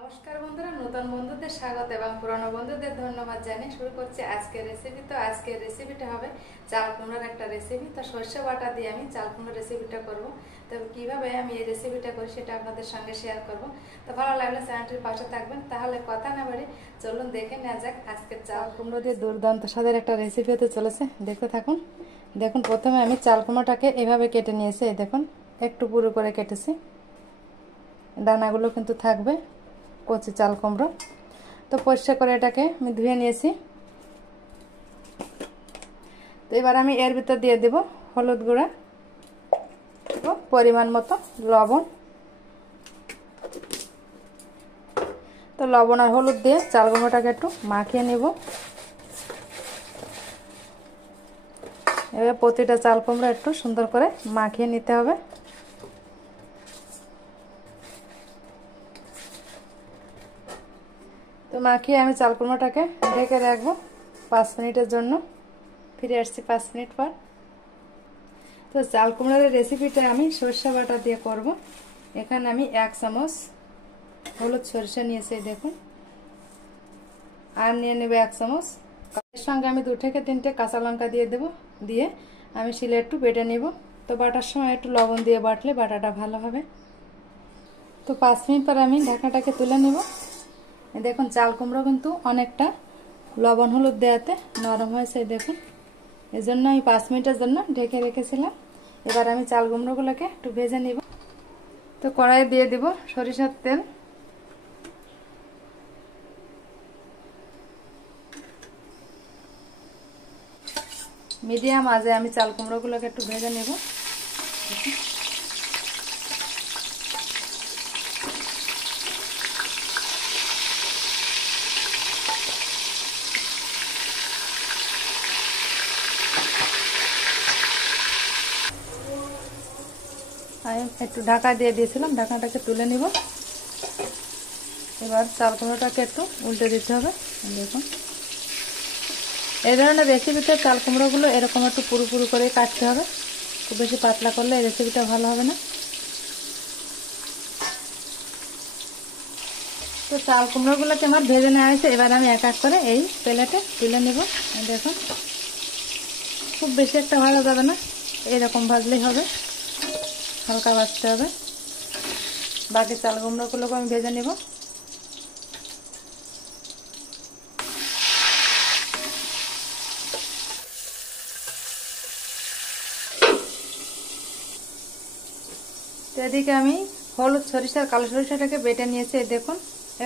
নমস্কার বন্ধুরা, নতুন বন্ধুদের স্বাগত এবং পুরনো বন্ধুদের ধন্যবাদ জানিয়ে শুরু করছি আজকের রেসিপি। তো আজকের রেসিপিটা হবে চাল কুমড়োর একটা রেসিপি। তো সর্ষে বাটা দিয়ে আমি চাল কুমড়োর রেসিপিটা করব। তবে কীভাবে আমি এই রেসিপিটা করি সেটা আপনাদের সঙ্গে শেয়ার করব। তো ভালো লাগলে চ্যানেলটির পাশে থাকবেন। তাহলে কথা না বাড়ি চলুন দেখে নেওয়া যাক আজকের চাল কুমড়ো দিয়ে দুর্দান্ত স্বাদের একটা রেসিপি হতে চলেছে। দেখতে থাকুন। দেখুন, প্রথমে আমি চাল কুমড়োটাকে এভাবে কেটে নিয়েছি। এই দেখুন, একটু পুরো করে কেটেছি, দানাগুলো কিন্তু থাকবে। কচি চাল কুমড়ো তো পরিষ্কার করে এটাকে আমি ধুয়ে নিয়েছি। তো এবার আমি এর ভিতর দিয়ে দেব হলুদ গুঁড়া, পরিমাণ মতো লবণ। তো লবণ আর হলুদ দিয়ে চাল কুমড়োটাকে একটু মাখিয়ে নেব। এবার প্রতিটা চাল কুমড়ো একটু সুন্দর করে মাখিয়ে নিতে হবে। তো মাখিয়ে আমি চাল কুমড়োটাকে ঢেকে রাখবো 5 মিনিটের জন্য। ফিরে আসছি 5 মিনিট পর। তো চাল কুমড়োর রেসিপিটা আমি সরষে বাটা দিয়ে করব। এখানে আমি 1 চামচ হলুদ সরষে নিয়েছি, দেখুন। আর নিয়ে নেব 1 চামচ। এর সঙ্গে আমি 2 থেকে 3টে কাঁচা লঙ্কা দিয়ে দেব। দিয়ে আমি শিলে একটু বেটে নেব। তো বাটার সময় একটু লবণ দিয়ে বাটলে বাটাটা ভালো হবে। তো 5 মিনিট পর আমি ঢাকনাটাকে তুলে নেব। দেখুন, চাল কুমড়ো কিন্তু অনেকটা লবণ হলুদ দেওয়াতে নরম হয়েছে, দেখুন। এই জন্য আমি 5 মিনিটের জন্য ঢেকে রেখেছিলাম। এবার আমি চাল কুমড়োগুলোকে একটু ভেজে নিব। তো কড়াইয়ে দিয়ে দিব সরিষার তেল। মিডিয়াম আঁচে আমি চাল কুমড়োগুলোকে একটু ভেজে নেব। আমি একটু ঢাকা দিয়ে দিয়েছিলাম, ঢাকনাটাকে তুলে নিব। এবার চাল কুমড়োটাকে একটু উল্টে দিতে হবে। দেখুন, এই ধরনের রেসিপিতে চাল কুমড়োগুলো এরকম একটু পুরু পুরু করে কাটতে হবে। খুব বেশি পাতলা করলে এই রেসিপিটা ভালো হবে না। তো চাল কুমড়োগুলোকে আমার ভেজে নেওয়া হয়েছে। এবার আমি এক এক করে এই প্লেটে তুলে নেব। দেখুন, খুব বেশি একটা ভাজা যাবে না, এরকম ভাজলেই হবে, হালকা ভাজতে হবে। বাকি চাল কুমড়োগুলোকে আমি ভেজে নেব। তো এদিকে আমি হলুদ সরিষার কালো সরিষাটাকে বেটে নিয়েছি। দেখুন,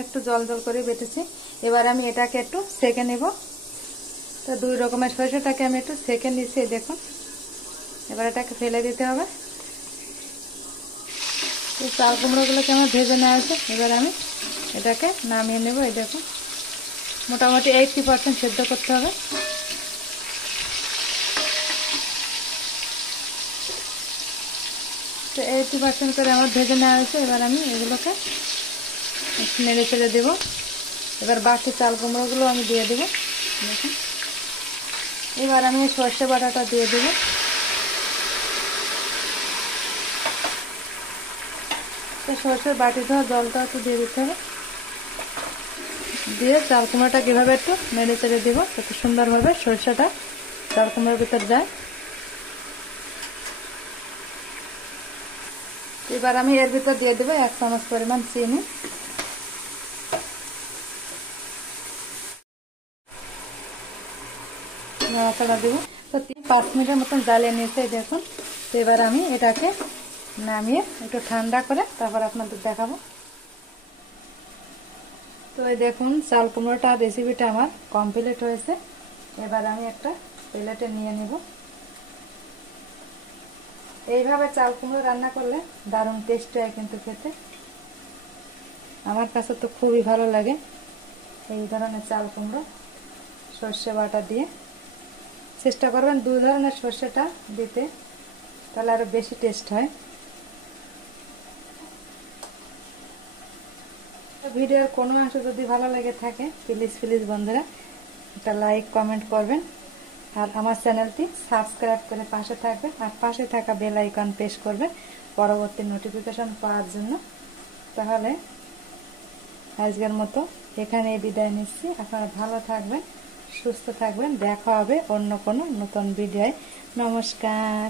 একটু জল জল করে বেটেছি। এবার আমি এটাকে একটু সেকে নেব। তো 2 রকমের সরিষাটাকে আমি একটু সেকে নিয়েছি, দেখুন। এবার এটাকে ফেলে দিতে হবে। তো চাল কুমড়োগুলোকে আমার ভেজে নেওয়া আছে। এবার আমি এটাকে নামিয়ে নেব। এই দেখুন, মোটামুটি 80% সেদ্ধ করতে হবে। তো 80% করে আমার ভেজে নেওয়া হয়েছে। এবার আমি এগুলোকে নেড়ে চেড়ে দেবো। এবার বাকি চাল কুমড়োগুলো আমি দিয়ে দেবো। দেখুন, এবার আমি সর্ষে বাটাটা দিয়ে দেবো। তো সর্ষের বাটি ধোয়া জলটা একটু দিয়ে দিতে হবে। দিয়ে চাল কুমড়োটা কীভাবে একটু নেড়ে চেড়ে দেবো, একটু সুন্দরভাবে সর্ষেটা চাল কুমড়োর ভিতর যায়। এবার আমি এর ভিতর দিয়ে দেবো 1 চামচ পরিমাণ চিনি। নাড়াচাড়া দেবো। তো 5 মিনিটের মতন জ্বালিয়ে নিয়েছে, দেখুন। তো এবার আমি এটাকে নামিয়ে একটু ঠান্ডা করে তারপর আপনাদের দেখাবো। তো এই দেখুন, চাল কুমড়োটা রেসিপিটা আমার কমপ্লিট হয়েছে। এবার আমি একটা প্লেটে নিয়ে নেব। এইভাবে চাল কুমড়ো রান্না করলে দারুণ টেস্ট হয় কিন্তু খেতে। আমার কাছে তো খুবই ভালো লাগে এই ধরনের চাল কুমড়ো সর্ষে বাটা দিয়ে। চেষ্টা করবেন 2 ধরনের সর্ষেটা দিতে, তাহলে আরো বেশি টেস্ট হয়। ভিডিওর কোনো অংশ যদি ভালো লেগে থাকে প্লিজ বন্ধুরা একটা লাইক কমেন্ট করবেন। আর আমার চ্যানেলটি সাবস্ক্রাইব করে পাশে থাকবেন। আর পাশে থাকা বেল আইকন প্রেস করবেন পরবর্তী নোটিফিকেশন পাওয়ার জন্য। তাহলে আজকের মতো এখানে বিদায় নিচ্ছি। আপনারা ভালো থাকবেন, সুস্থ থাকবেন। দেখা হবে অন্য কোনো নতুন ভিডিওয়। নমস্কার।